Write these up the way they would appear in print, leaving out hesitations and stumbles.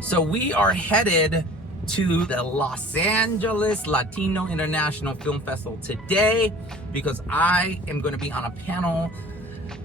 So we are headed to the Los Angeles Latino International Film Festival today because I am going to be on a panel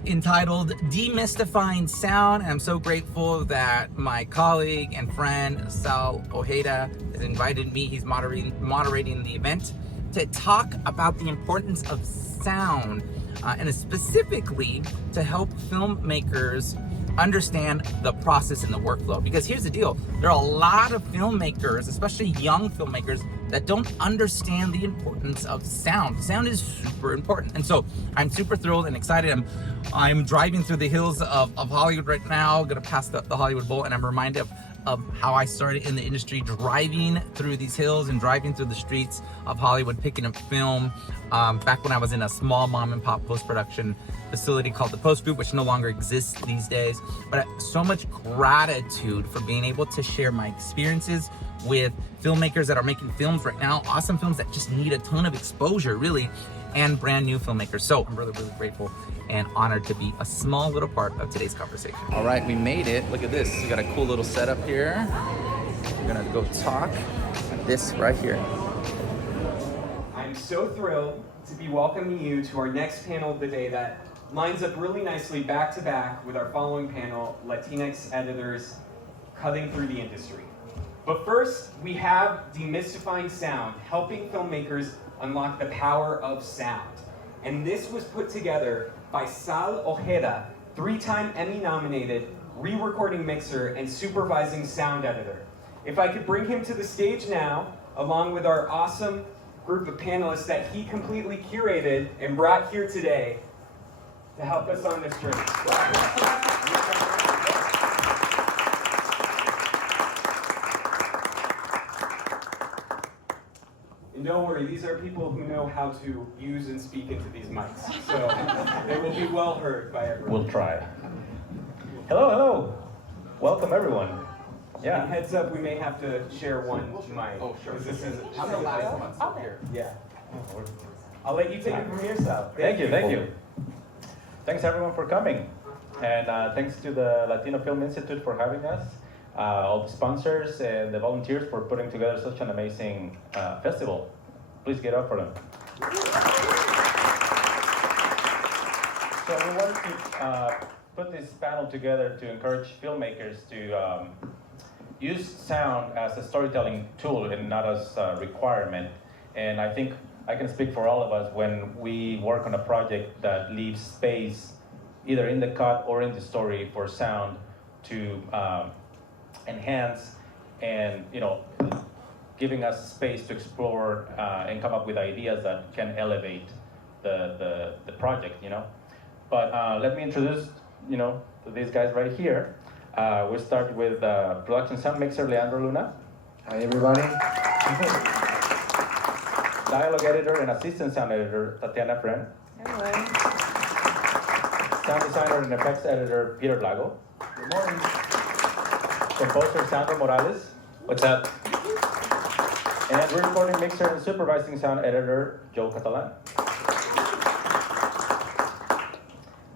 entitled Demystifying Sound. And I'm so grateful that my colleague and friend Sal Ojeda has invited me. He's moderating the event to talk about the importance of sound and specifically to help filmmakers understand the process and the workflow. Because here's the deal, there are a lot of filmmakers, especially young filmmakers, that don't understand the importance of sound. Sound is super important. And so I'm super thrilled and excited. I'm driving through the hills of Hollywood right now, gonna pass the Hollywood Bowl, and I'm reminded of how I started in the industry, driving through these hills and driving through the streets of Hollywood, picking up film, back when I was in a small mom and pop post-production facility called the Post Group, which no longer exists these days. But so much gratitude for being able to share my experiences with filmmakers that are making films right now, awesome films that just need a ton of exposure, really, and brand new filmmakers. So I'm really, really grateful and honored to be a small little part of today's conversation. All right, we made it. Look at this. We got a cool little setup here. We're gonna go talk this right here. I'm so thrilled to be welcoming you to our next panel of the day that lines up really nicely back to back with our following panel, Latinx editors cutting through the industry. But first, we have Demystifying Sound, helping filmmakers unlock the power of sound. And this was put together by Sal Ojeda, 3-time Emmy-nominated re-recording mixer and supervising sound editor. If I could bring him to the stage now, along with our awesome group of panelists that he completely curated and brought here today to help us on this journey. And don't worry, these are people who know how to use and speak into these mics, so they will be well heard by everyone. We'll try. Hello, hello. Welcome, everyone. Yeah. And heads up, we may have to share one mic. Oh, sure. This is I'm the last one still here. Yeah. I'll let you take it from here, Sal. Thank you. Thanks, everyone, for coming. And thanks to the Latino Film Institute for having us, all the sponsors and the volunteers for putting together such an amazing festival. Please get up for them. So we wanted to put this panel together to encourage filmmakers to use sound as a storytelling tool and not as a requirement. And I think I can speak for all of us when we work on a project that leaves space either in the cut or in the story for sound to enhance and, giving us space to explore and come up with ideas that can elevate the project, But let me introduce, these guys right here. We'll start with production sound mixer Leandro Luna. Hi, everybody. Dialogue editor and assistant sound editor Tatiana Fren. Hello. Sound designer and effects editor Peter Lago. Good morning. Composer Sandro Morales. What's up? And recording mixer and supervising sound editor Joe Catalan.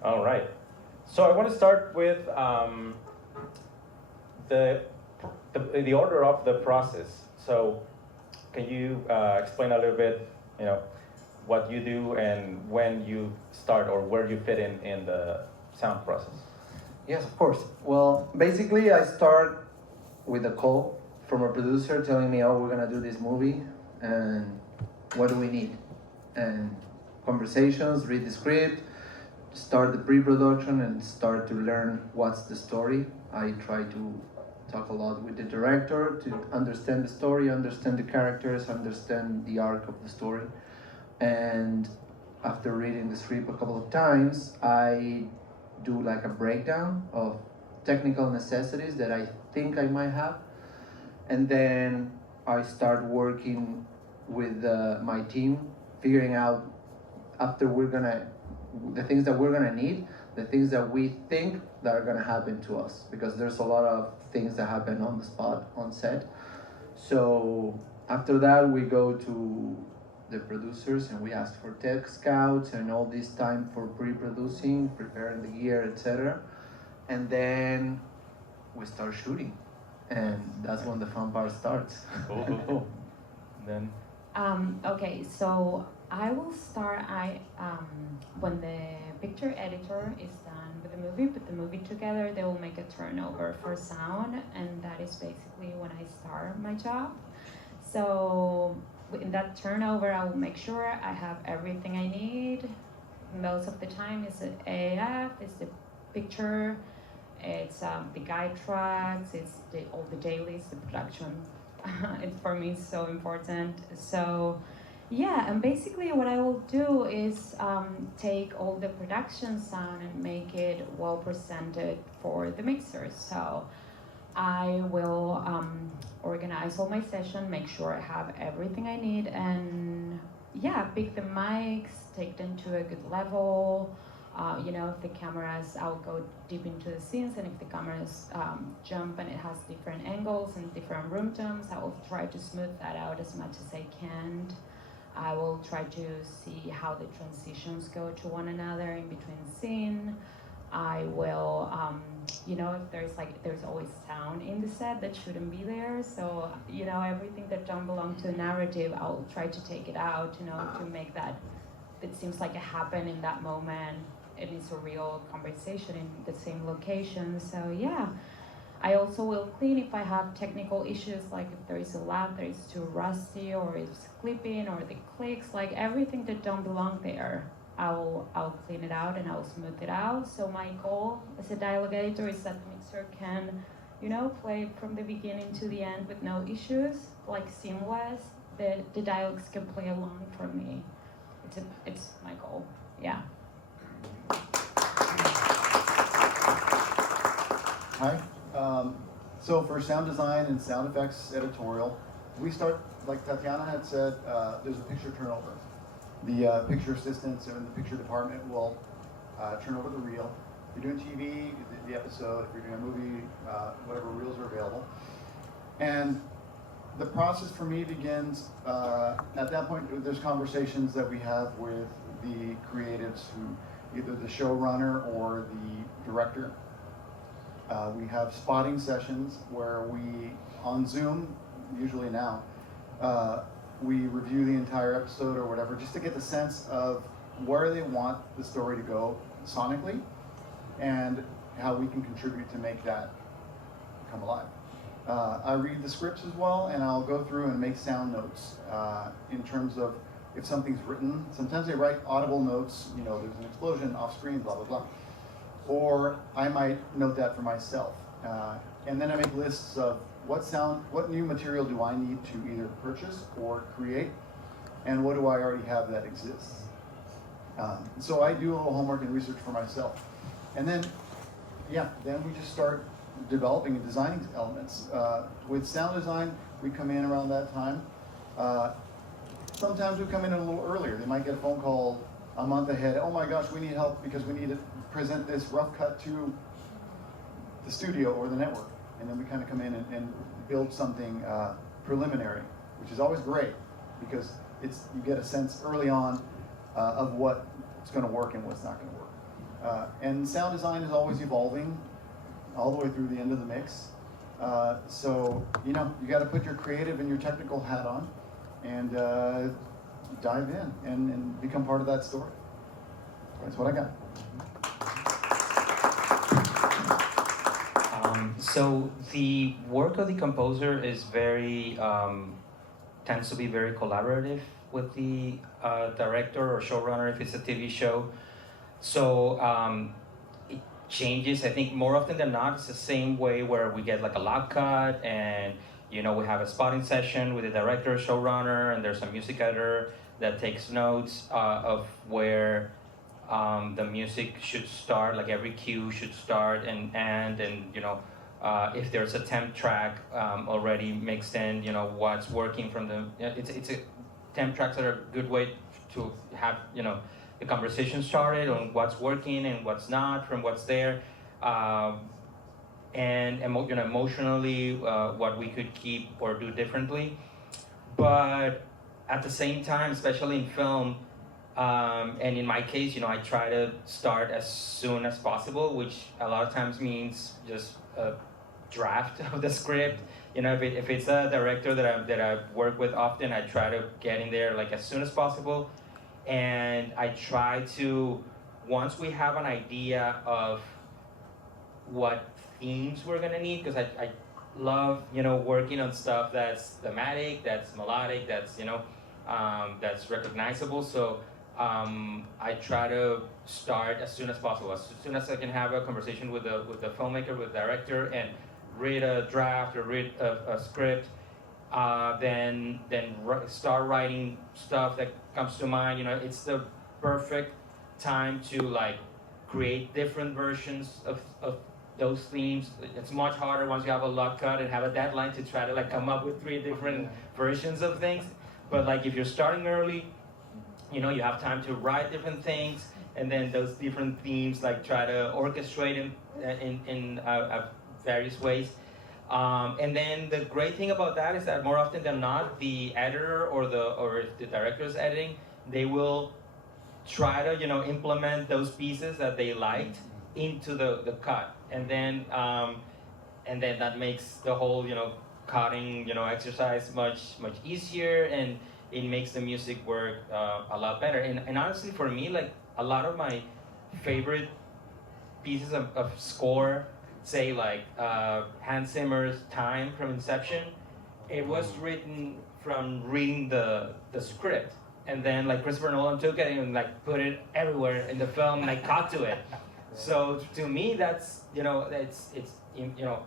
All right. So I want to start with the order of the process. So can you explain a little bit, what you do and when you start or where you fit in the sound process? Yes, of course. Well, basically, I start with a call from a producer telling me, oh, we're going to do this movie, and what do we need? And conversations, read the script, start the pre-production, and start to learn what's the story. I try to talk a lot with the director to understand the story, understand the characters, understand the arc of the story. And after reading the script a couple of times, I do like a breakdown of technical necessities that I think I might have. And then I start working with my team, figuring out after the things that we're gonna need, the things that we think that are gonna happen to us, because there's a lot of things that happen on the spot, on set. So after that, we go to the producers and we ask for tech scouts and all this time for pre-producing, preparing the gear, etc. And then we start shooting. and that's when the fun part starts. Cool. Then. Okay, so I will start. When the picture editor is done with the movie, put the movie together, they will make a turnover for sound, and that is basically when I start my job. So in that turnover, I will make sure I have everything I need. Most of the time, it's the AF, it's the picture, it's the guide tracks, it's all the dailies, the production. It for me is so important. So yeah, and basically what I will do is take all the production sound and make it well presented for the mixers. So I will organize all my session, make sure I have everything I need, and yeah, pick the mics, take them to a good level. If the cameras, I'll go deep into the scenes, and if the cameras jump and it has different angles and different room tones, I will try to smooth that out as much as I can. I will try to see how the transitions go to one another in between scene. I will, if there's always sound in the set that shouldn't be there. So, everything that don't belong to the narrative, I'll try to take it out, to make that, it seems like it happened in that moment. And it's a real conversation in the same location. So yeah, I also will clean if I have technical issues, like if there is a lab that is too rusty, or it's clipping, or the clicks, like everything that don't belong there. I'll clean it out and I'll smooth it out. So my goal as a dialogue editor is that the mixer can, play from the beginning to the end with no issues, like seamless. The dialogues can play along for me. It's my goal. Yeah. Hi. So for sound design and sound effects editorial, we start, like Tatiana had said, there's a picture turnover. The picture assistants in the picture department will turn over the reel. If you're doing TV, the episode. If you're doing a movie, whatever reels are available. And the process for me begins, at that point, there's conversations that we have with the creatives, who either the showrunner or the director. We have spotting sessions where we, on Zoom, usually now, we review the entire episode or whatever, just to get the sense of where they want the story to go sonically, and how we can contribute to make that come alive. I read the scripts as well, and I'll go through and make sound notes in terms of if something's written. Sometimes they write audible notes, there's an explosion off screen, blah, blah, blah. Or I might note that for myself. And then I make lists of what new material do I need to either purchase or create, and what do I already have that exists. So I do a little homework and research for myself. And then, then we just start developing and designing elements. With sound design, we come in around that time. Sometimes we come in a little earlier. They might get a phone call a month ahead. Oh my gosh, we need help because we need to present this rough cut to the studio or the network. And then we kind of come in and build something preliminary, which is always great because you get a sense early on of what's going to work and what's not going to work. And sound design is always evolving all the way through the end of the mix. So, you got to put your creative and your technical hat on and dive in and become part of that story. That's what I got. So the work of the composer is tends to be very collaborative with the director or showrunner if it's a TV show. So it changes, I think more often than not, it's the same way where we get like a lab cut and we have a spotting session with the director, showrunner, and there's a music editor that takes notes of where the music should start, like every cue should start and end, and if there's a temp track already mixed in, what's working from the, temp tracks are a good way to have, the conversation started on what's working and what's not from what's there, and emotionally what we could keep or do differently. But at the same time, especially in film, and in my case, I try to start as soon as possible, which a lot of times means just draft of the script. You know, if it's a director that I work with often, I try to get in there like as soon as possible, and I try to, once we have an idea of what themes we're gonna need, because I love, you know, working on stuff that's thematic, that's melodic, that's, you know, that's recognizable. So I try to start as soon as possible, as soon as I can have a conversation with the filmmaker, with the director, and read a draft or read a script, then start writing stuff that comes to mind. You know, it's the perfect time to like create different versions of those themes. It's much harder once you have a lot cut and have a deadline to try to like come up with 3 different versions of things. But like if you're starting early, you know, you have time to write different things, and then those different themes like try to orchestrate them in various ways. And then the great thing about that is that more often than not, the editor or the director's editing, they will try to, you know, implement those pieces that they liked into the cut, and then that makes the whole, you know, cutting, you know, exercise much easier, and it makes the music work a lot better. And honestly, for me, like a lot of my favorite pieces of score, say like Hans Zimmer's Time from Inception, it was written from reading the script, and then like Christopher Nolan took it and like put it everywhere in the film, like cut to it. So to me, that's, you know, it's you know,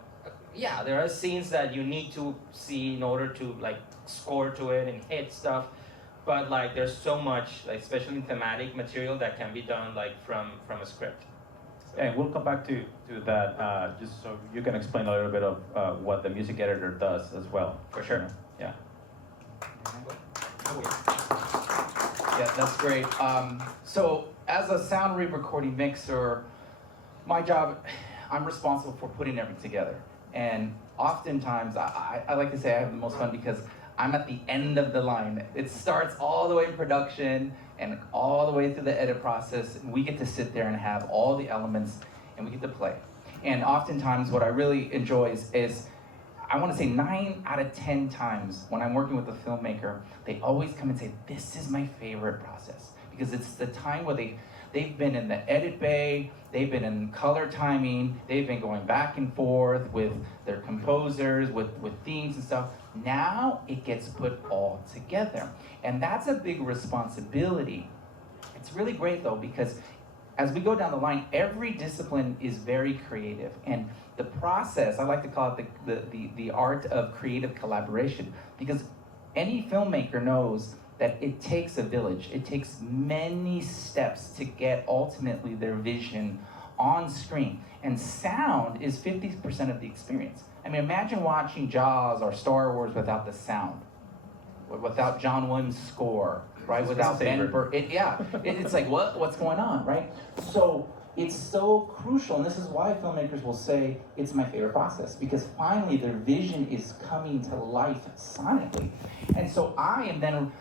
yeah, there are scenes that you need to see in order to like score to it and hit stuff, but like there's so much, like especially thematic material, that can be done like from a script. And we'll come back to that, just so you can explain a little bit of what the music editor does as well. For sure. Yeah. Yeah, that's great. So as a sound re-recording mixer, my job, I'm responsible for putting everything together. And oftentimes, I like to say I have the most fun because I'm at the end of the line. It starts all the way in production and all the way through the edit process. And we get to sit there and have all the elements, and we get to play. And oftentimes what I really enjoy is I want to say 9 out of 10 times when I'm working with a filmmaker, they always come and say, this is my favorite process. Because it's the time where they've been in the edit bay, they've been in color timing, they've been going back and forth with their composers, with themes and stuff. Now it gets put all together. And that's a big responsibility. It's really great though, because as we go down the line, every discipline is very creative. And the process, I like to call it the art of creative collaboration, because any filmmaker knows that it takes a village. It takes many steps to get ultimately their vision on screen. And sound is 50% of the experience. I mean, imagine watching Jaws or Star Wars without the sound, without John Williams' score, right? Without Ben Burr. It's like, what's going on, right? So it's so crucial, and this is why filmmakers will say it's my favorite process, because finally their vision is coming to life sonically. And so I am then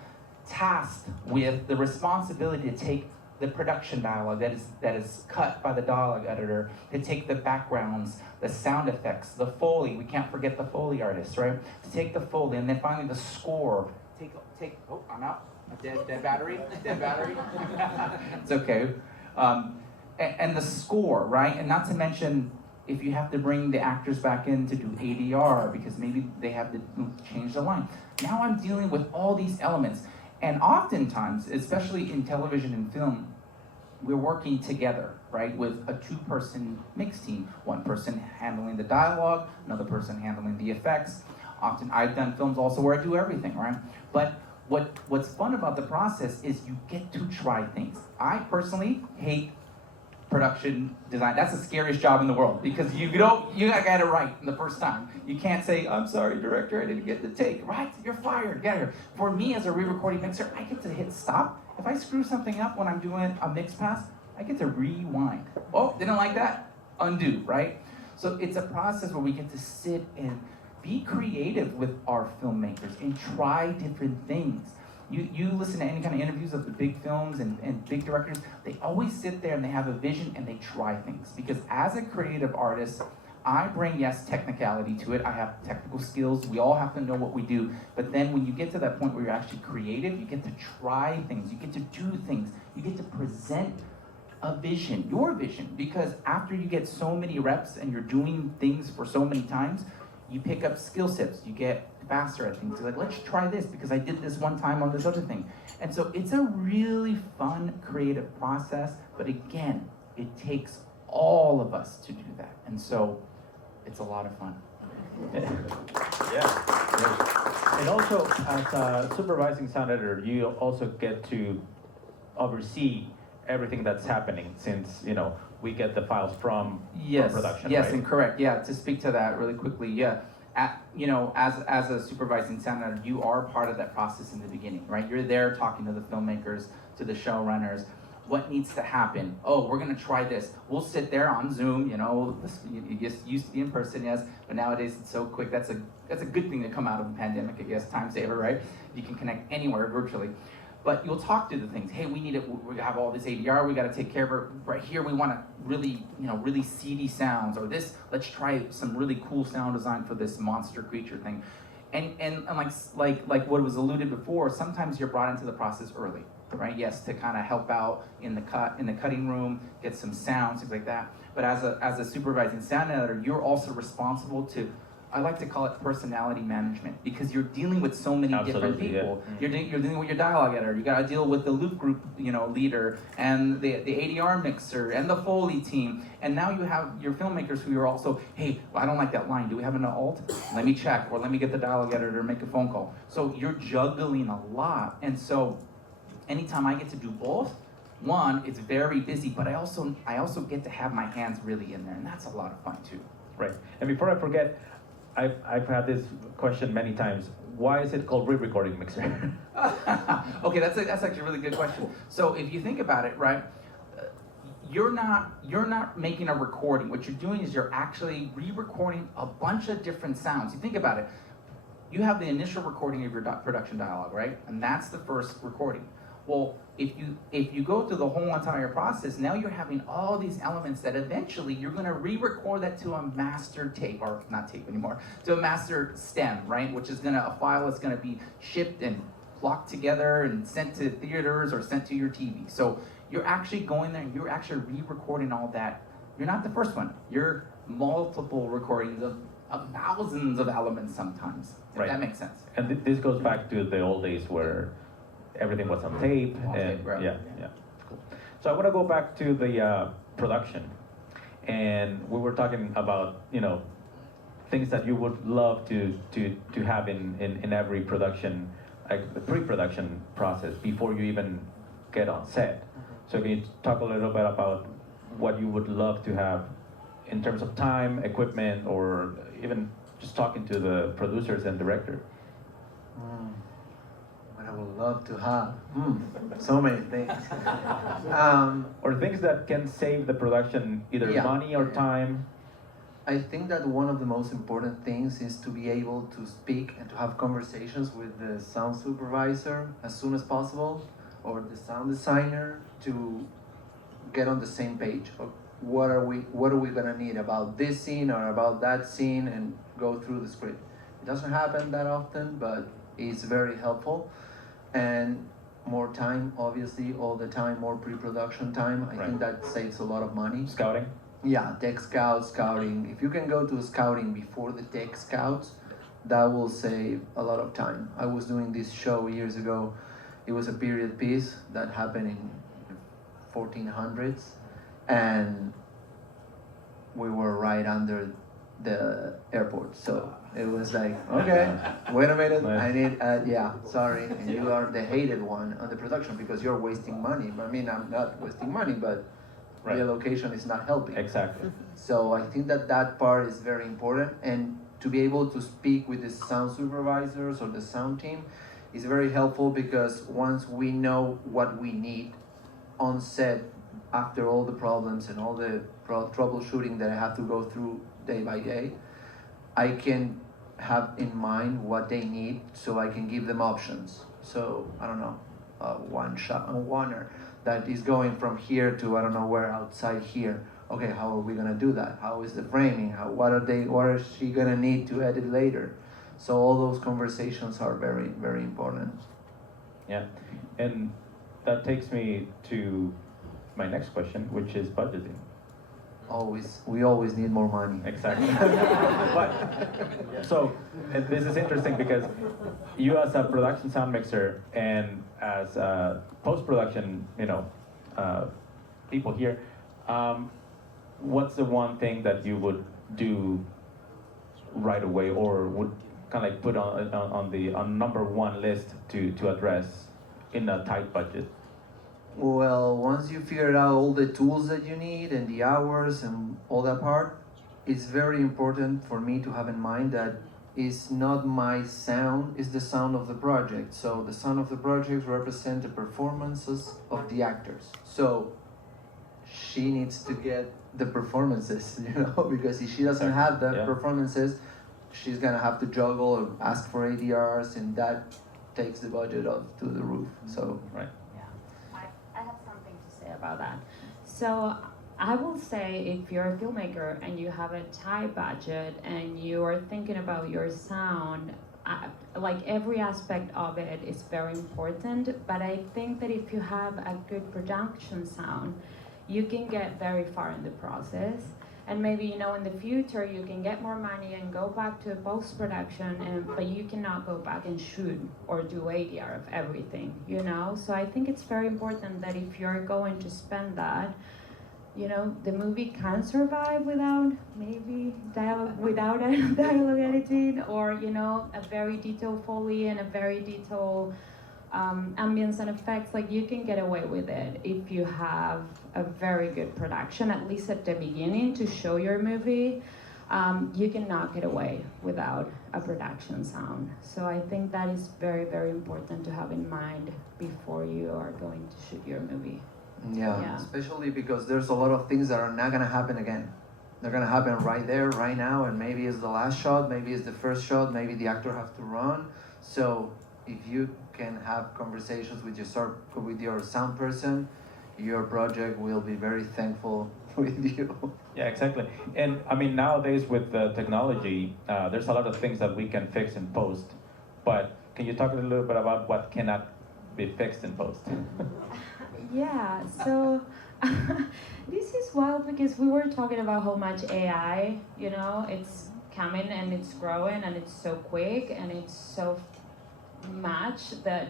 tasked with the responsibility to take the production dialogue that is cut by the dialogue editor, to take the backgrounds, the sound effects, the foley. We can't forget the foley artist, right? To take the foley, and then finally the score. Oh, I'm out. Dead battery. It's okay. And the score, right? And not to mention, if you have to bring the actors back in to do ADR because maybe they have to change the line. Now I'm dealing with all these elements. And oftentimes, especially in television and film, we're working together, right, with a 2-person mix team. One person handling the dialogue, another person handling the effects. Often, I've done films also where I do everything, right? But what's fun about the process is you get to try things. I personally hate production design. That's the scariest job in the world, because you gotta get it right the first time. You can't say, I'm sorry, director, I didn't get the take. Right? You're fired. Get here. For me as a re-recording mixer, I get to hit stop. If I screw something up when I'm doing a mix pass, I get to rewind. Oh, didn't like that. Undo, right? So it's a process where we get to sit and be creative with our filmmakers and try different things. You listen to any kind of interviews of the big films and big directors, they always sit there and they have a vision and they try things. Because as a creative artist, I bring, yes, technicality to it. I have technical skills. We all have to know what we do. But then when you get to that point where you're actually creative, you get to try things. You get to do things. You get to present a vision, your vision. Because after you get so many reps and you're doing things for so many times, you pick up skill sets. You get faster at things. You're like, let's try this because I did this one time on this other thing. And so it's a really fun, creative process. But again, it takes all of us to do that. And so it's a lot of fun. Yeah. And also, as a supervising sound editor, you also get to oversee everything that's happening, since we get the files from production. Yes, right? and correct. Yeah, to speak to that really quickly. Yeah, as a supervising sound editor, you are part of that process in the beginning, right? You're there talking to the filmmakers, to the showrunners. What needs to happen? Oh, we're gonna try this. We'll sit there on Zoom. It used to be in person, yes, but nowadays it's so quick. That's a good thing to come out of the pandemic, I guess. Time saver, right? You can connect anywhere virtually. But you'll talk to the things. Hey, we need it. We have all this ADR. We got to take care of it right here. We want to really, really seedy sounds, or this. Let's try some really cool sound design for this monster creature thing. And like what was alluded before, sometimes you're brought into the process early, right? Yes, to kind of help out in the cutting room, get some sounds, things like that. But as a supervising sound editor, you're also responsible to, I like to call it personality management, because you're dealing with so many different people. Yeah. You're dealing with your dialogue editor. You got to deal with the loop group, leader, and the ADR mixer, and the foley team. And now you have your filmmakers who are also, hey, I don't like that line. Do we have an alt? Let me check, or let me get the dialogue editor to make a phone call. So you're juggling a lot. And so anytime I get to do both, one, it's very busy, but I also get to have my hands really in there, and that's a lot of fun too. Right. And before I forget, I've had this question many times. Why is it called re-recording mixer? Okay, that's actually a really good question. So if you think about it, right, you're not making a recording. What you're doing is you're actually re-recording a bunch of different sounds. You think about it. You have the initial recording of your production dialogue, right? And that's the first recording. Well, if you go through the whole entire process, now you're having all these elements that eventually you're going to re-record that to a master tape, or not tape anymore, to a master stem, right? Which is a file that's going to be shipped and locked together and sent to theaters or sent to your TV. So you're actually going there and you're actually re-recording all that. You're not the first one. You're multiple recordings of thousands of elements sometimes. If that makes sense. And this goes back to the old days where everything was on tape. Right. Yeah. Cool. So I want to go back to the production, and we were talking about things that you would love to have in every production, like the pre-production process before you even get on set. So can you talk a little bit about what you would love to have in terms of time, equipment, or even just talking to the producers and director? I would love to have so many things. Or things that can save the production either money or time. I think that one of the most important things is to be able to speak and to have conversations with the sound supervisor as soon as possible, or the sound designer, to get on the same page of what are we gonna need about this scene or about that scene, and go through the script. It doesn't happen that often, but it's very helpful. And more time, obviously, all the time, more pre-production time. I think that saves a lot of money. Scouting? Yeah, tech scouting. If you can go to scouting before the tech scouts, that will save a lot of time. I was doing this show years ago. It was a period piece that happened in 1400s, and we were right under the airport. So it was like, okay, wait a minute, I need, sorry, and you are the hated one on the production because you're wasting money. I mean, I'm not wasting money, but the location is not helping. Exactly. So I think that part is very important, and to be able to speak with the sound supervisors or the sound team is very helpful, because once we know what we need on set, after all the problems and all the troubleshooting that I have to go through day by day, I can have in mind what they need, so I can give them options. So I don't know, one shot, a oneer that is going from here to I don't know where outside here, okay, how are we gonna do that? How is the framing? What is she gonna need to edit later? So all those conversations are very, very important. Yeah, and that takes me to my next question, which is budgeting. We always need more money. Exactly. But, so, and this is interesting because you as a production sound mixer and as a post-production, people here, what's the one thing that you would do right away, or would kind of like put on number one list to address in a tight budget? Well, once you figure out all the tools that you need and the hours and all that part, it's very important for me to have in mind that it's not my sound, it's the sound of the project. So the sound of the project represents the performances of the actors. So she needs to get the performances, because if she doesn't have the performances, she's gonna have to juggle or ask for ADRs, and that takes the budget up to the roof. So right. I have something to say about that. So I will say, if you're a filmmaker and you have a tight budget and you are thinking about your sound, like every aspect of it is very important, but I think that if you have a good production sound, you can get very far in the process. And maybe, in the future you can get more money and go back to post-production, but you cannot go back and shoot or do ADR of everything, So I think it's very important that if you're going to spend that, the movie can survive without maybe dialogue, without a dialogue editing, or, a very detailed foley and a very detailed ambience and effects. Like, you can get away with it if you have a very good production, at least at the beginning, to show your movie. You cannot get away without a production sound. So I think that is very, very important to have in mind before you are going to shoot your movie. Yeah, especially because there's a lot of things that are not gonna happen again. They're gonna happen right there, right now, and maybe it's the last shot, maybe it's the first shot, maybe the actor has to run. So if you can have conversations with your sound person, your project will be very thankful with you. Yeah, exactly. And I mean, nowadays with the technology, there's a lot of things that we can fix in post. But can you talk a little bit about what cannot be fixed in post? Yeah, so this is wild because we were talking about how much AI, it's coming and it's growing and it's so quick and it's so much that,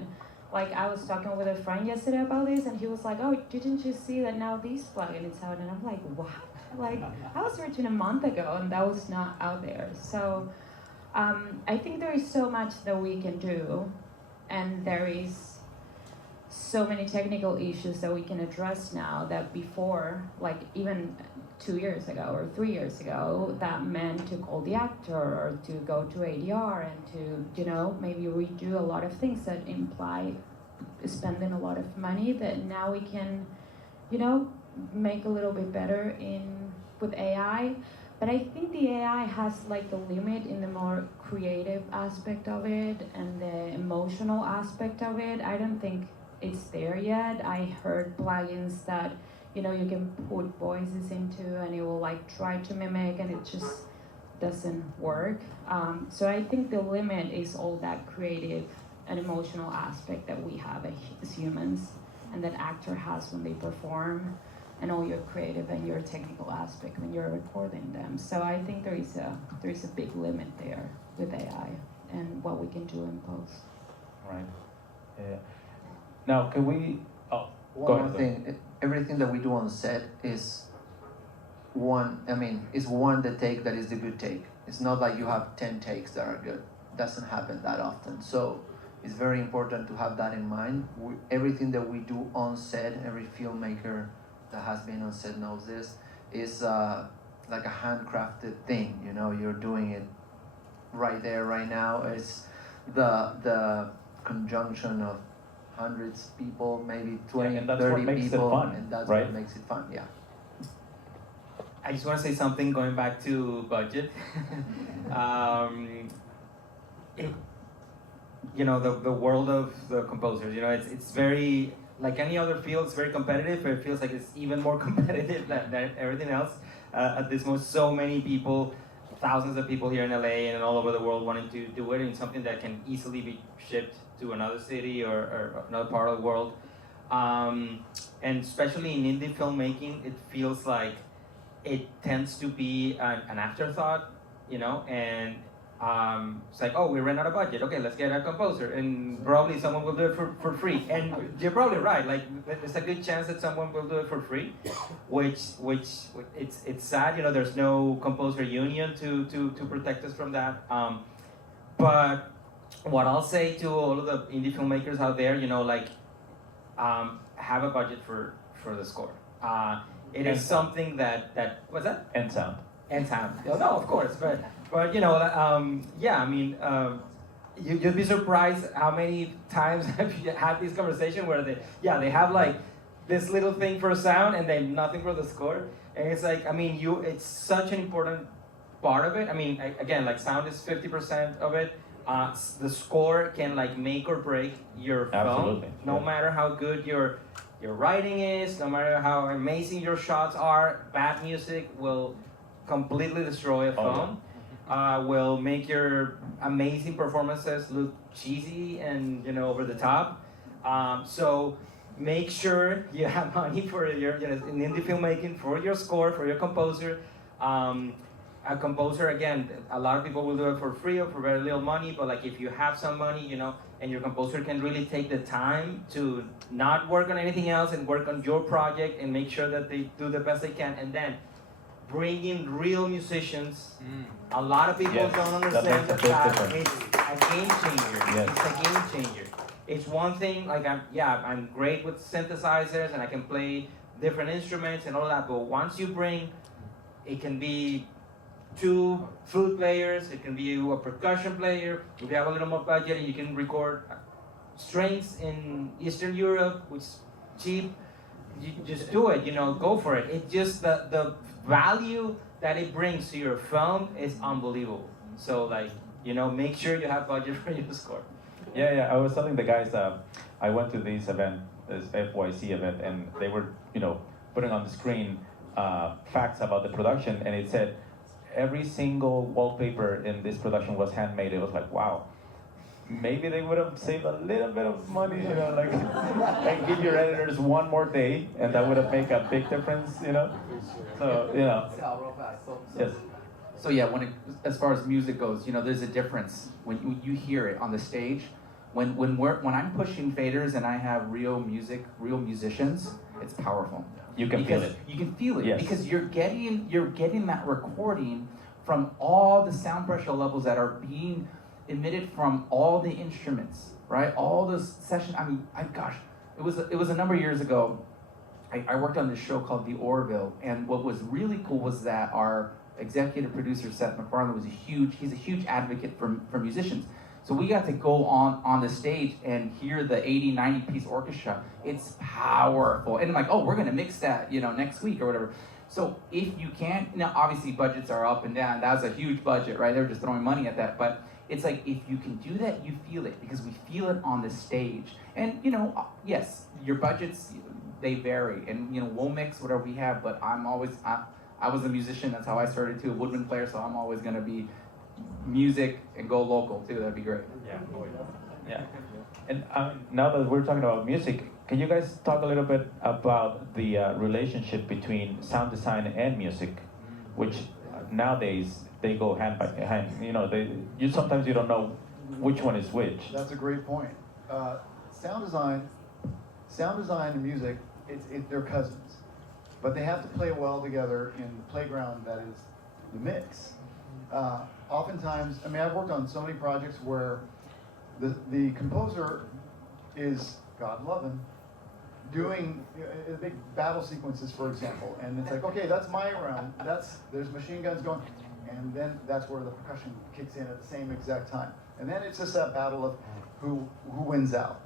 like, I was talking with a friend yesterday about this, and he was like, oh, didn't you see that now this plugin is out? And I'm like, what? Like, I was searching a month ago and that was not out there. So I think there is so much that we can do, and there is so many technical issues that we can address now that before, like even 2 years ago or 3 years ago, that meant to call the actor or to go to ADR and to, maybe redo a lot of things that imply spending a lot of money that now we can, make a little bit better with AI. But I think the AI has like the limit in the more creative aspect of it and the emotional aspect of it. I don't think it's there yet. I heard plugins that you can put voices into and it will like try to mimic, and it just doesn't work. So I think the limit is all that creative and emotional aspect that we have as humans, and that actor has when they perform, and all your creative and your technical aspect when you're recording them. So I think there is a big limit there with AI and what we can do in post. Right. Yeah. Now, can we? Oh, one more thing. Everything that we do on set is one the take that is the good take. It's not like you have 10 takes that are good. It doesn't happen that often. So it's very important to have that in mind. Everything that we do on set, every filmmaker that has been on set knows this, is like a handcrafted thing. You're doing it right there, right now. It's the conjunction of hundreds of people, maybe 20, and that's 30 what makes people, it fun, and that's right? what makes it fun, yeah. I just want to say something going back to budget. The world of the composers, it's very like any other field, it's very competitive, but it feels like it's even more competitive than everything else. At this moment, so many people, thousands of people here in LA and all over the world wanting to do it in something that can easily be shipped to another city or another part of the world. And especially in indie filmmaking, it feels like it tends to be an afterthought, you know, and it's like, oh, we ran out of budget. Okay, let's get a composer, and probably someone will do it for free. And you're probably right. Like, there's a good chance that someone will do it for free, which it's sad. You know, there's no composer union to protect us from that. But what I'll say to all of the indie filmmakers out there, you know, like, have a budget for the score. It is something that what's that? And sound. And sound. No, of course, but you know, yeah, I mean, you'd be surprised how many times have you had this conversation where they have like this little thing for sound and then nothing for the score, and it's like, I mean, it's such an important part of it. I mean, again, like, sound is 50% of it. The score can like make or break your film. Absolutely. No matter how good your writing is, no matter how amazing your shots are, bad music will completely destroy a film. Will make your amazing performances look cheesy and, you know, over the top. So make sure you have money for your, you know, in indie filmmaking, for your score, for your composer. A composer, again, a lot of people will do it for free or for very little money, but like, if you have some money, you know, and your composer can really take the time to not work on anything else and work on your project and make sure that they do the best they can, and then bring in real musicians. A lot of people don't understand that it's a game changer. Yes. It's a game changer. It's one thing, like, I'm great with synthesizers and I can play different instruments and all that, but once you bring, it can be 2 flute players, it can be a percussion player. If you have a little more budget and you can record strings in Eastern Europe, which is cheap, you just do it, you know, go for it. It just, the value that it brings to your film is unbelievable. So, like, you know, make sure you have budget for your score. Yeah, I was telling the guys, I went to this event, this FYC event, and they were, you know, putting on the screen facts about the production, and it said, every single wallpaper in this production was handmade. It was like, wow. Maybe they would have saved a little bit of money, you know, like, and give your editors one more day, and that would have made a big difference, you know. So, you know. Yes. So yeah, as far as music goes, you know, there's a difference when you hear it on the stage. When I'm pushing faders and I have real musicians, it's powerful. You can feel it. You can feel it, yes. Because you're getting that recording from all the sound pressure levels that are being emitted from all the instruments, right? All those sessions. I mean, it was a number of years ago. I worked on this show called The Orville, and what was really cool was that our executive producer Seth MacFarlane he's a huge advocate for musicians. So we got to go on the stage and hear the 80, 90-piece orchestra. It's powerful. And I'm like, oh, we're gonna mix that, you know, next week or whatever. So if you can't, you know, obviously budgets are up and down. That was a huge budget, right? They're just throwing money at that. But it's like, if you can do that, you feel it, because we feel it on the stage. And, you know, yes, your budgets, they vary. And, you know, we'll mix whatever we have, but I was a musician. That's how I started too, a woodwind player. So I'm always gonna be music and go local too. That'd be great. Yeah. And now that we're talking about music, can you guys talk a little bit about the relationship between sound design and music, which nowadays they go hand by hand. You know, sometimes you don't know which one is which. That's a great point. Sound design and music, they're cousins, but they have to play well together in the playground that is the mix. Oftentimes, I mean, I've worked on so many projects where the composer is, God love him, doing big battle sequences, for example, and it's like, okay, that's my round. There's machine guns going, and then that's where the percussion kicks in at the same exact time, and then it's just that battle of who wins out.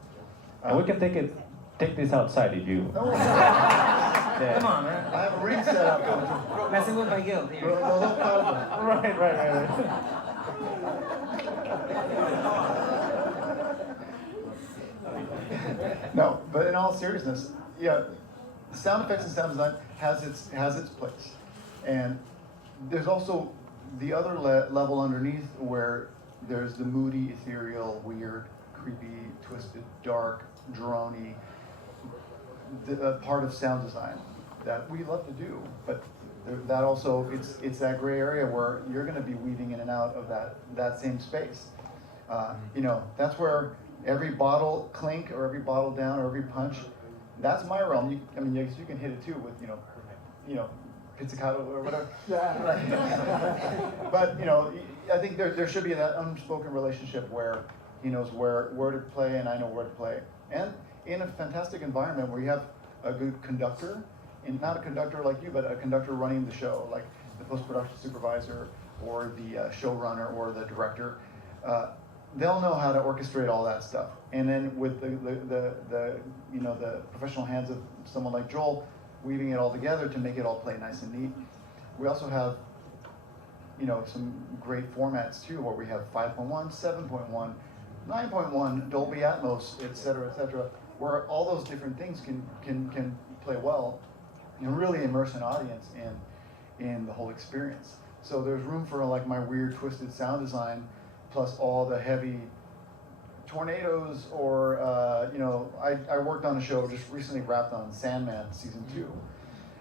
And we can take this outside if you. No, Yeah. Come on, man. I have a ring set up. Messing with my guild here. Right. No, but in all all seriousness, yeah, sound effects and sound design has its place, and there's also the other level underneath where there's the moody, ethereal, weird, creepy, twisted, dark, droney part of sound design that we love to do, but that also it's that gray area where you're going to be weaving in and out of that same space. You know, that's where every bottle clink or every bottle down or every punch, that's my realm. I mean, you can hit it too with you know, pizzicato or whatever. But you know, I think there should be that unspoken relationship where he knows where to play and I know where to play, and in a fantastic environment where you have a good conductor, and not a conductor like you, but a conductor running the show, like the post-production supervisor or the showrunner or the director. They'll know how to orchestrate all that stuff, and then with the you know, the professional hands of someone like Joel, weaving it all together to make it all play nice and neat. We also have, you know, some great formats too, where we have 5.1, 7.1, 9.1, Dolby Atmos, et cetera, where all those different things can play well and really immerse an audience in the whole experience. So there's room for like my weird twisted sound design, plus all the heavy tornadoes, or you know, I worked on a show, just recently wrapped on Sandman season 2,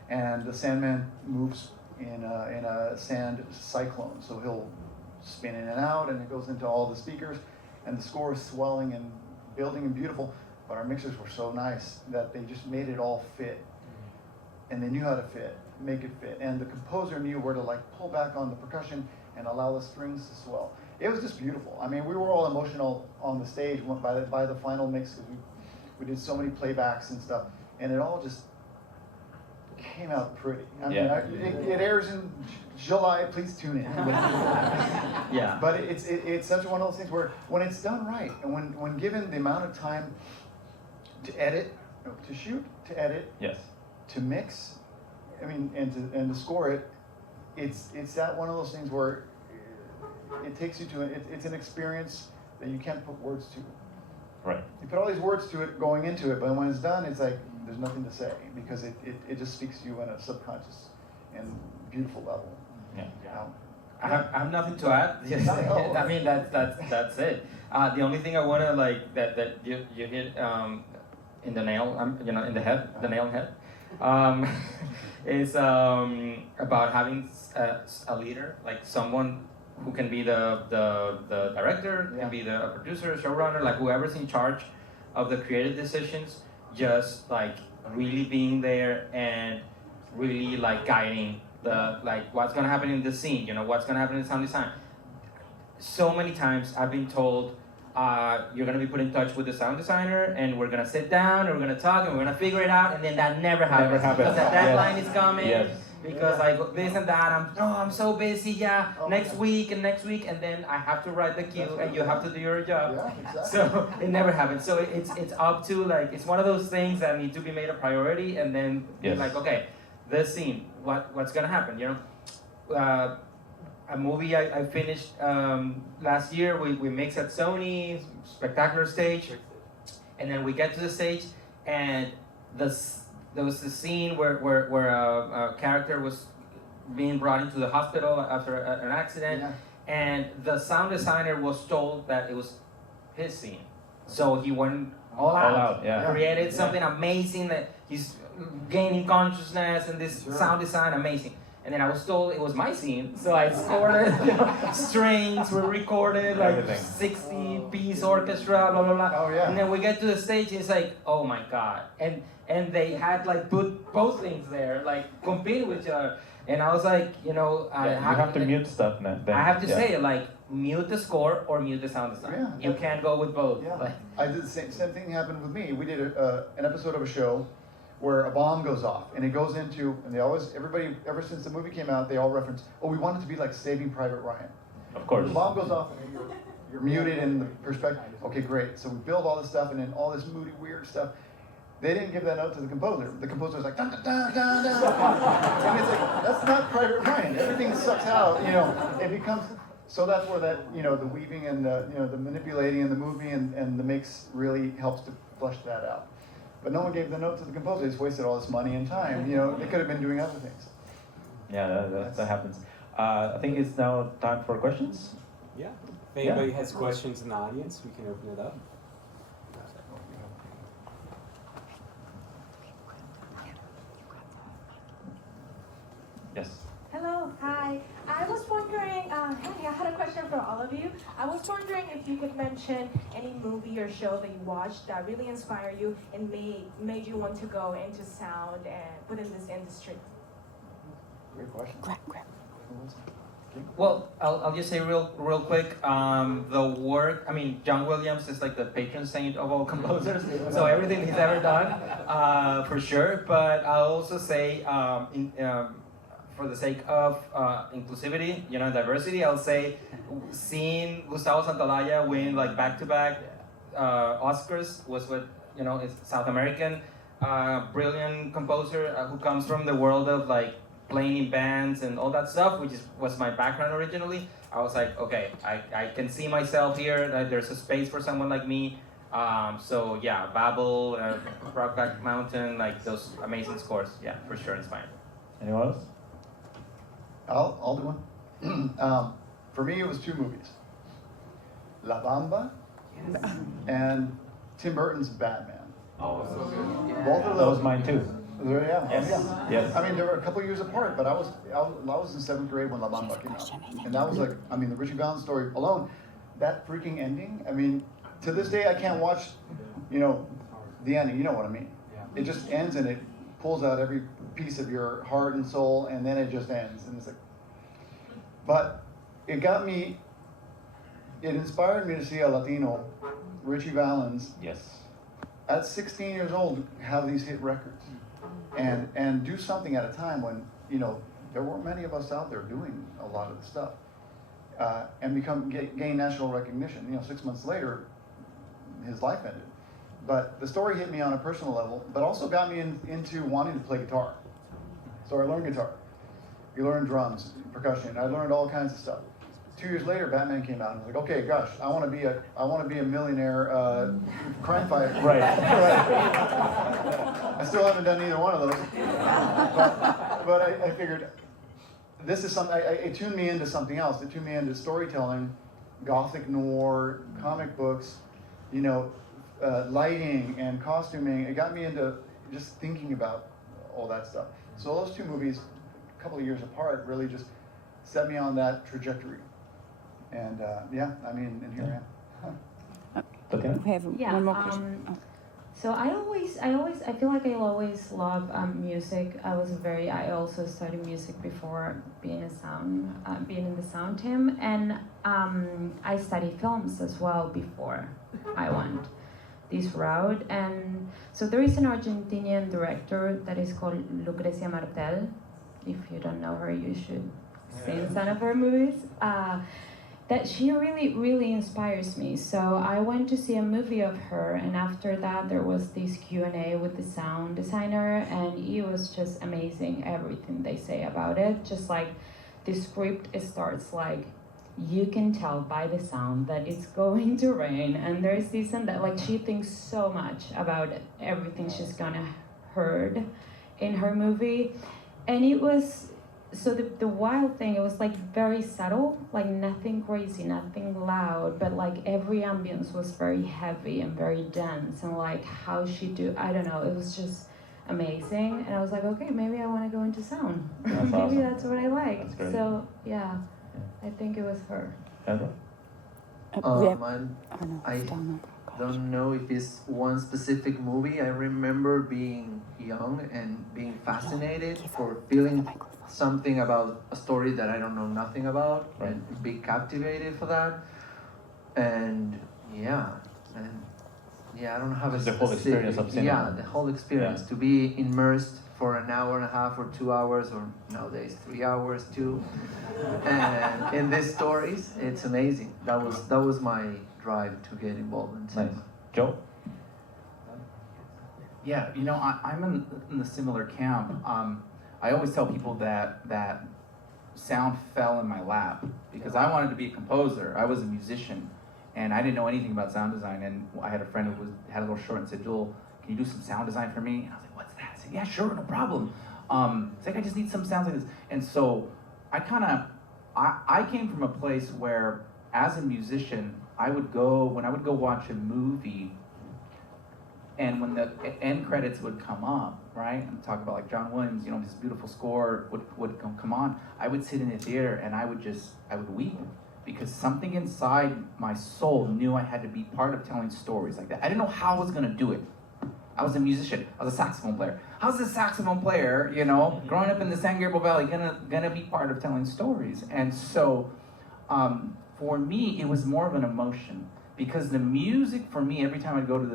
and the Sandman moves in a sand cyclone, so he'll spin in and out, and it goes into all the speakers, and the score is swelling and building and beautiful. But our mixers were so nice that they just made it all fit, and they knew how to make it fit, and the composer knew where to like pull back on the percussion and allow the strings to swell. It was just beautiful. I mean, we were all emotional on the stage by the final mix, because we did so many playbacks and stuff, and it all just came out pretty. I mean, it airs in July. Please tune in. Yeah. But it's such one of those things where when it's done right, and when given the amount of time to edit, to shoot, to edit, Yes. to mix, I mean, and to score it, it's that one of those things where it takes you to it's an experience that you can't put words to. Right. You put all these words to it going into it, but when it's done, it's like there's nothing to say, because it just speaks to you in a subconscious and beautiful level. Yeah. I have nothing to add. Yes. I mean, that's it. The only thing I wanna like that you hit in the nail, you know, in the head, the nail head, is about having a leader, like someone who can be the director, can be the producer, showrunner, like whoever's in charge of the creative decisions, just like really being there and really like guiding the like what's gonna happen in the scene, you know, what's gonna happen in sound design. So many times I've been told, you're gonna be put in touch with the sound designer, and we're gonna sit down and we're gonna talk and we're gonna figure it out, and then that never happens. Because the deadline is coming. Yes. Because I go this and that, I'm so busy, next week, and then I have to write the cue, and you have to do your job. Yeah, exactly. So it never happens. So it's up to like, it's one of those things that need to be made a priority, and then be like, okay, this scene, what's gonna happen, you know? A movie I finished last year, we mixed at Sony, spectacular stage, and then we get to the stage, and there was the scene where a character was being brought into the hospital after an accident, and the sound designer was told that it was his scene. So he went all out, created something amazing, that he's gaining consciousness, and this sound design amazing. And then I was told it was my scene, so I scored it, you know, strings were recorded, like 60-piece orchestra, blah, blah, blah. Oh, yeah. And then we get to the stage, and it's like, oh my God. And they had like put both things there, like competing with each other. And I was like, you know, you have to mute stuff now. I have to say, like, mute the score or mute the sound design. Yeah. You can't go with both. Yeah. Like, I did the same thing happened with me. We did an episode of a show where a bomb goes off, and it goes into, and everybody, ever since the movie came out, they all reference, oh, we want it to be like Saving Private Ryan. Of course. The bomb goes off, and you're muted in the perspective. Okay, great. So we build all this stuff, and then all this moody, weird stuff. They didn't give that note to the composer. The composer was like, dun, dun, dun, dun, dun. And it's like, that's not Private Ryan. Everything sucks out, you know. It becomes, so that's where that, you know, the weaving and the, you know, the manipulating and the moving and the mix really helps to flush that out. But no one gave the note to the composer. They just wasted all this money and time. You know, they could have been doing other things. Yeah, that happens. I think it's now time for questions. Yeah. If anybody has questions in the audience, we can open it up. Yes. Hello, hi. I was wondering, hey, I had a question for all of you. I was wondering if you could mention any movie or show that you watched that really inspired you and made you want to go into sound and within this industry. Great question. Well, I'll just say real quick, the work, I mean, John Williams is like the patron saint of all composers, so everything he's ever done, for sure, but I'll also say, for the sake of inclusivity, you know, diversity, I'll say seeing Gustavo Santaolalla win like back-to-back Oscars was what, you know, is South American, brilliant composer who comes from the world of like playing in bands and all that stuff, which was my background originally. I was like, okay, I can see myself here, there's a space for someone like me. So yeah, Babel, Brokeback Mountain, like those amazing scores, yeah, for sure inspired. Anyone else? I'll do one. For me, it was two movies. La Bamba and Tim Burton's Batman. Oh, so good. Both of That was those. mine too. Yeah. Yes. Yeah. Yes. I mean, they were a couple years apart, but I was in 7th grade when La Bamba came out, and that was like, I mean, the Richie Valens story alone, that freaking ending. I mean, to this day, I can't watch, you know, the ending. You know what I mean? It just ends and it pulls out every piece of your heart and soul, and then it just ends, and it's like. But it got me. It inspired me to see a Latino, Richie Valens, Yes. at 16 years old, have these hit records. And do something at a time when, you know, there weren't many of us out there doing a lot of the stuff. And gain national recognition. You know, 6 months later, his life ended. But the story hit me on a personal level, but also got me into wanting to play guitar. So I learned guitar. You learn drums, percussion. I learned all kinds of stuff. 2 years later, Batman came out, and I was like, okay, gosh, I want to be a millionaire crime fighter. Right. I still haven't done either one of those. But I figured this is something. It tuned me into something else. It tuned me into storytelling, gothic noir, comic books, you know, lighting and costuming. It got me into just thinking about all that stuff. So those two movies, a couple of years apart, really just set me on that trajectory. And yeah, I mean, and here I am. Okay. We have Yeah, one more question. so I feel like I'll always love music. I also studied music before being in the sound team, and I studied films as well before I went this route. And so there is an Argentinian director that is called Lucrecia Martel. If you don't know her, you should see some of her movies. That she really inspires me. So I went to see a movie of her, and after that there was this Q&A with the sound designer, and it was just amazing, everything they say about it. Just like the script, it starts like, you can tell by the sound that it's going to rain, and there's this and that. Like, she thinks so much about everything she's gonna heard in her movie. And it was, so the wild thing, it was like very subtle, like nothing crazy, nothing loud, but like every ambience was very heavy and very dense, and like how she I don't know, it was just amazing. And I was like, okay, maybe I want to go into sound. That's Maybe awesome. that's what I like. That's great. So yeah, I think it was her. Andrew? We have, I don't know if it's one specific movie. I remember being young and being fascinated or feeling something about a story that I don't know nothing about, Right. and be captivated for that. And yeah, I don't have a The whole experience of cinema. Yeah, the whole experience, to be immersed for an hour and a half or 2 hours, or nowadays 3 hours too. And in these stories, it's amazing. That was my drive to get involved in cinema. Nice. Joe? Yeah, you know, I'm in the similar camp. I always tell people that sound fell in my lap because I wanted to be a composer. I was a musician, and I didn't know anything about sound design. And I had a friend who had a little short and said, "Joel, can you do some sound design for me? And I was like, what's that? I said, yeah, sure, no problem. It's like, I just need some sounds like this. And so I came from a place where, as a musician, when I would go watch a movie, and when the end credits would come up, right, and talk about like John Williams, this beautiful score would come on, I would sit in the theater and I would weep, because something inside my soul knew I had to be part of telling stories like that. I didn't know how I was gonna do it. I was a musician, I was a saxophone player. How's a saxophone player, growing up in the San Gabriel Valley, gonna be part of telling stories? And so, for me, it was more of an emotion, because the music for me, every time I'd go to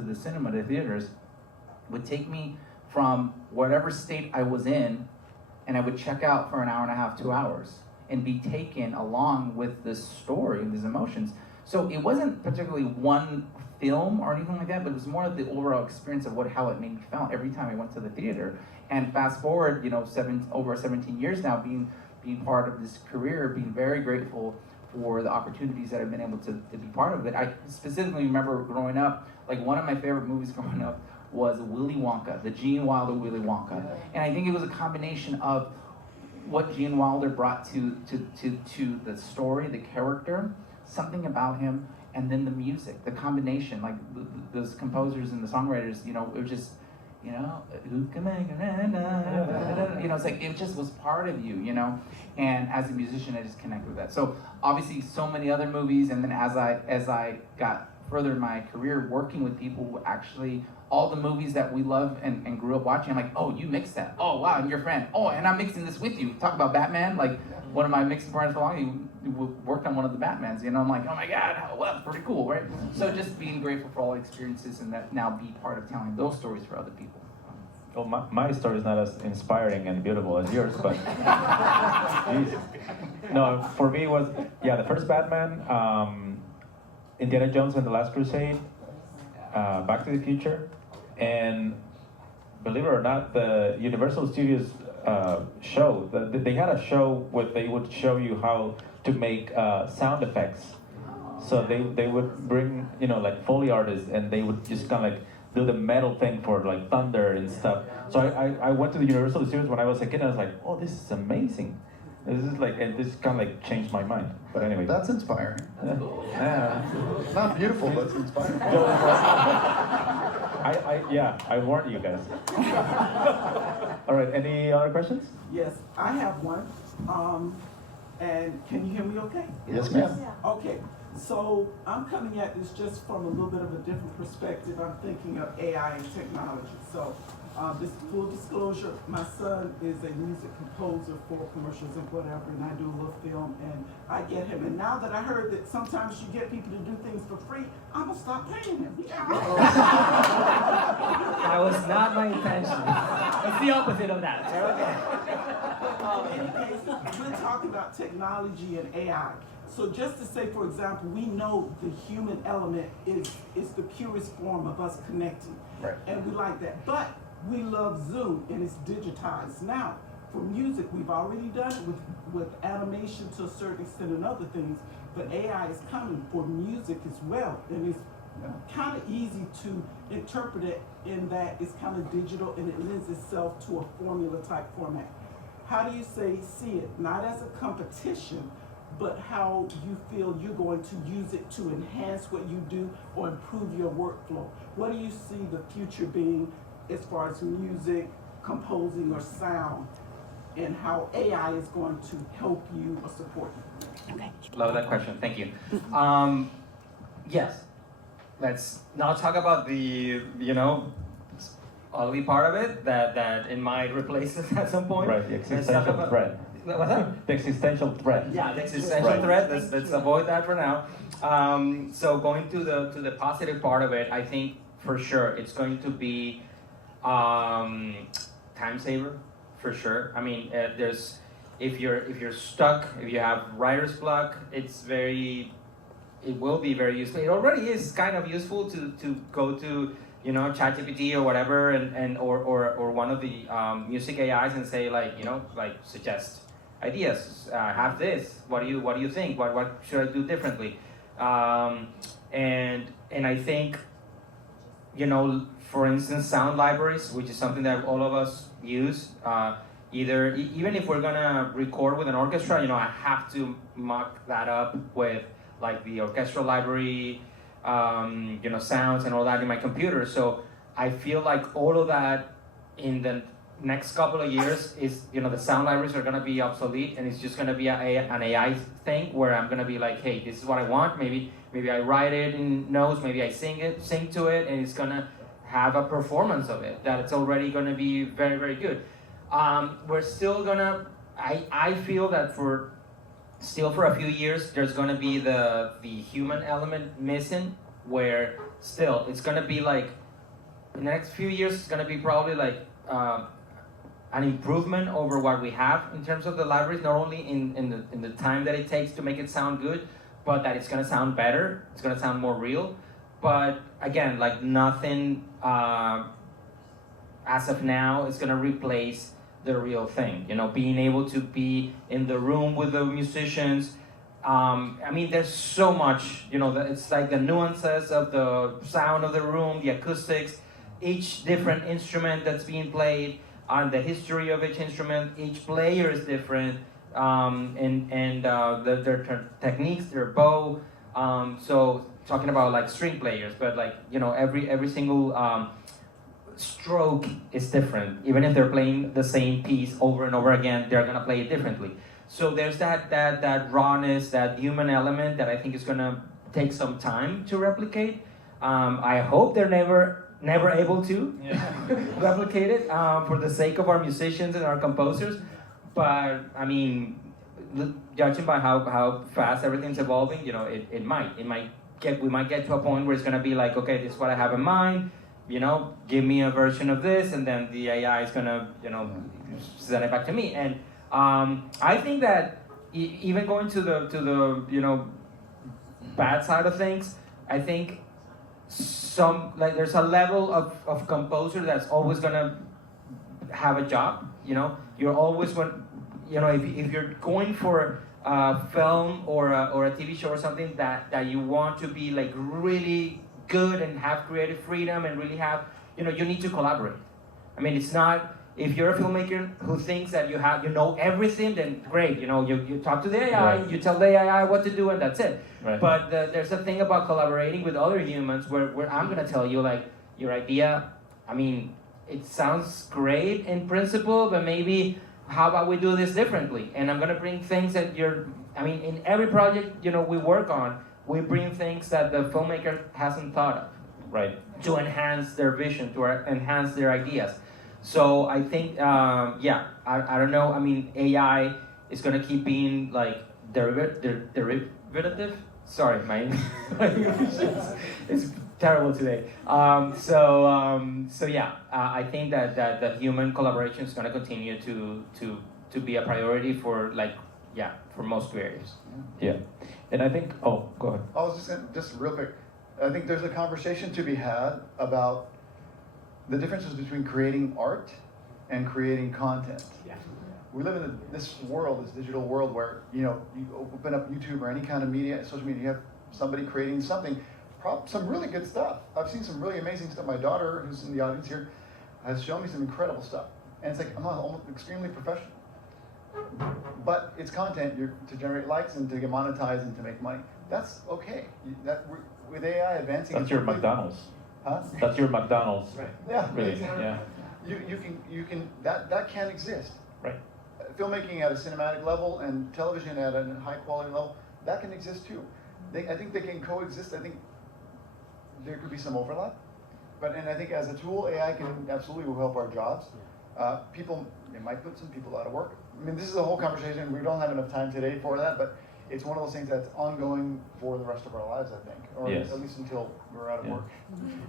the cinema, the theaters, would take me from whatever state I was in, and I would check out for an hour and a half, 2 hours, and be taken along with this story and these emotions. So it wasn't particularly one film or anything like that, but it was more of the overall experience of how it made me feel every time I went to the theater. And fast forward, over 17 years now, being part of this career, being very grateful for the opportunities that I've been able to be part of it. I specifically remember growing up, like one of my favorite movies growing up was Willy Wonka, the Gene Wilder Willy Wonka. And I think it was a combination of what Gene Wilder brought to the story, the character, something about him, and then the music, the combination, like those composers and the songwriters, it was just, who can make it's like, it just was part of you, and as a musician, I just connect with that. So obviously so many other movies, and then as I got further in my career working with people who actually, all the movies that we love and grew up watching, I'm like, oh, you mixed that. Oh, wow, I'm your friend. Oh, and I'm mixing this with you. Talk about Batman, like one of my mixing partners for long, he worked on one of the Batmans, I'm like, oh my God, well, that's pretty cool, right? So just being grateful for all the experiences and that now be part of telling those stories for other people. Well, my story is not as inspiring and beautiful as yours, but geez. No, for me it was, the first Batman, Indiana Jones and the Last Crusade, Back to the Future, and believe it or not, the Universal Studios show, they had a show where they would show you how to make sound effects. So they would bring, like Foley artists, and they would just kind of like do the metal thing for like thunder and stuff. So I went to the Universal Studios when I was a kid, and I was like, oh, this is amazing. This is like, and this kind of like changed my mind. But anyway. That's inspiring. Yeah. Not beautiful, but it's inspiring. I warned you guys. All right, any other questions? Yes, I have one. And can you hear me okay? Yes, ma'am. Okay, so I'm coming at this just from a little bit of a different perspective. I'm thinking of AI and technology. So, this full disclosure, my son is a music composer for commercials and whatever, and I do a little film, and I get him. And now that I heard that sometimes you get people to do things for free, I'm gonna stop paying him. That was not my intention. It's the opposite of that. In any case, we're talking about technology and AI. So just to say, for example, we know the human element is the purest form of us connecting. Right. And we like that. But we love Zoom, and it's digitized. Now, for music, we've already done it with animation to a certain extent and other things, but AI is coming for music as well. And it's kind of easy to interpret it in that it's kind of digital and it lends itself to a formula type format. How do you see it, not as a competition, but how you feel you're going to use it to enhance what you do or improve your workflow? What do you see the future being as far as music, composing, or sound, and how AI is going to help you or support you? Okay. Love that question, thank you. Yes, let's now talk about the, ugly part of it that it might replace it at some point. Right, the existential threat. What's that? The existential threat. Yeah, the existential threat. Let's avoid that for now. So going to the positive part of it, I think for sure it's going to be time saver, for sure. I mean, if you're stuck, if you have writer's block, it will be very useful. It already is kind of useful to go to ChatGPT or whatever, or one of the music AIs and say like suggest ideas. Have this. What do you think? What should I do differently? And I think you know, for instance, sound libraries, which is something that all of us use. Even if we're gonna record with an orchestra, you know, I have to mock that up with like the orchestral library, you know, sounds and all that in my computer. So I feel like all of that in the next couple of years is, you know, the sound libraries are gonna be obsolete, and it's just gonna be an AI thing where I'm gonna be like, hey, this is what I want. Maybe I write it in notes, maybe I sing to it, and it's gonna have a performance of it that it's already gonna be very, very good. We're still gonna, I feel that for a few years, there's gonna be the human element missing, where still it's gonna be like, in the next few years, it's gonna be probably like an improvement over what we have in terms of the libraries, not only in the time that it takes to make it sound good, but that it's gonna sound better, it's gonna sound more real. But again, like nothing as of now is gonna replace the real thing. You know, being able to be in the room with the musicians. I mean, there's so much, you know, it's like the nuances of the sound of the room, the acoustics, each different instrument that's being played, the history of each instrument, each player is different, their techniques, their bow. So talking about like string players, but like, you know, every single stroke is different. Even if they're playing the same piece over and over again, they're gonna play it differently. So there's that rawness, that human element that I think is gonna take some time to replicate. I hope they're never able to replicate it for the sake of our musicians and our composers. But I mean, judging by how fast everything's evolving, you know, we might get to a point where it's gonna be like, okay, this is what I have in mind. You know, give me a version of this, and then the AI is gonna, you know, send it back to me. And I think that even going to the you know, bad side of things, I think there's a level of composer that's always gonna have a job. You know, you're always you know, if you're going for a film or a TV show or something that you want to be like really good and have creative freedom and really have, you know, you need to collaborate. I mean, it's not, if you're a filmmaker who thinks that you know everything, then great, you know, you talk to the AI, right. You tell the AI what to do, and that's it. Right. But there's a thing about collaborating with other humans where I'm gonna tell you, like, your idea, I mean, it sounds great in principle, but maybe how about we do this differently? And I'm gonna bring things that in every project, you know, we work on, we bring things that the filmmaker hasn't thought of, right? To enhance their vision, to enhance their ideas. So I think, I don't know. I mean, AI is gonna keep being like derivative. Sorry, my English is terrible today. I think that the human collaboration is gonna continue to be a priority for for most creators. Yeah. And I think, go ahead. I was just real quick. I think there's a conversation to be had about the differences between creating art and creating content. Yeah. We live in this world, this digital world where, you know, you open up YouTube or any kind of media, social media, you have somebody creating something, some really good stuff. I've seen some really amazing stuff. My daughter, who's in the audience here, has shown me some incredible stuff. And it's like, I'm almost extremely professional. But it's content to generate likes and to get monetized and to make money. That's okay. With AI advancing, that's your McDonald's. Huh? That's your McDonald's. Right. Yeah. Really. Exactly. Yeah. You can that can exist. Right. Filmmaking at a cinematic level and television at a high quality level, that can exist too. I think they can coexist. I think there could be some overlap, and I think as a tool, AI can absolutely will help our jobs. It might put some people out of work. I mean, this is a whole conversation. We don't have enough time today for that, but it's one of those things that's ongoing for the rest of our lives, I think, or yes. At least until we're out of work.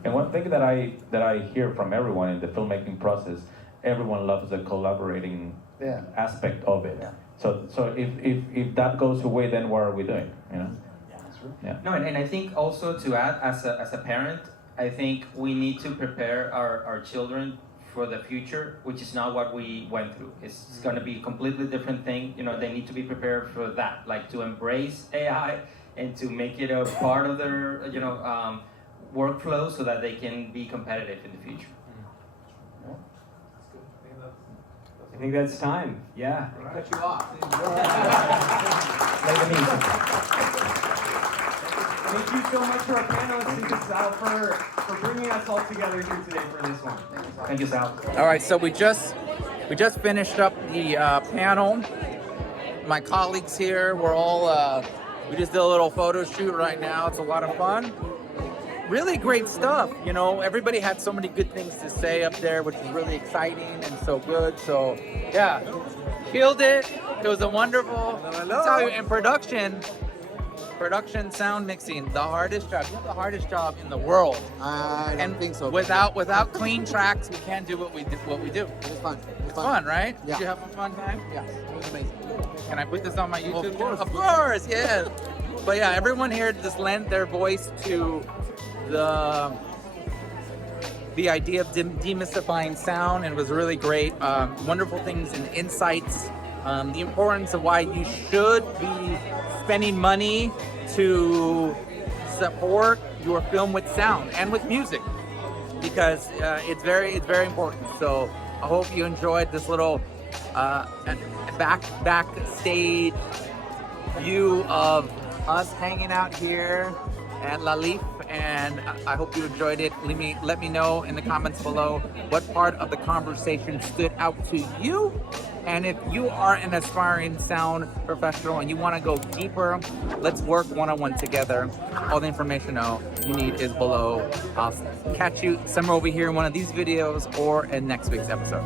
And one thing that I hear from everyone in the filmmaking process, everyone loves the collaborating aspect of it. Yeah. So if that goes away, then what are we doing? You know? Yeah. No, and I think also to add, as a parent, I think we need to prepare our children for the future, which is not what we went through. It's going to be a completely different thing. You know, they need to be prepared for that, like to embrace AI and to make it a part of their, workflow so that they can be competitive in the future. I think that's time. Yeah. Cut you off. Play the music. Thank you so much to our panelists. Thank you, Sal, for bringing us all together here today for this one. Thank you, Sal. All right, so we just finished up the panel. My colleagues here, we're all we just did a little photo shoot right now. It's a lot of fun. Really great stuff. You know, everybody had so many good things to say up there, which is really exciting and so good. So yeah, killed it. It was a wonderful. I'll tell you, in production, sound mixing, the hardest job. You have the hardest job in the world. I don't think so. Without clean tracks, we can't do what we do. It was fun. It's fun, right? Yeah. Did you have a fun time? Yeah, it was amazing. Can I put this on my YouTube? Of course. Of course, yes. But yeah, everyone here just lent their voice to the idea of demystifying sound, and it was really great. Wonderful things and insights. The importance of why you should be spending money to support your film with sound and with music, because it's very important. So I hope you enjoyed this little backstage view of us hanging out here at LALIFF, and I hope you enjoyed it. Let me know in the comments below what part of the conversation stood out to you. And if you are an aspiring sound professional and you want to go deeper, let's work one-on-one together. All the information you need is below. I'll catch you somewhere over here in one of these videos or in next week's episode.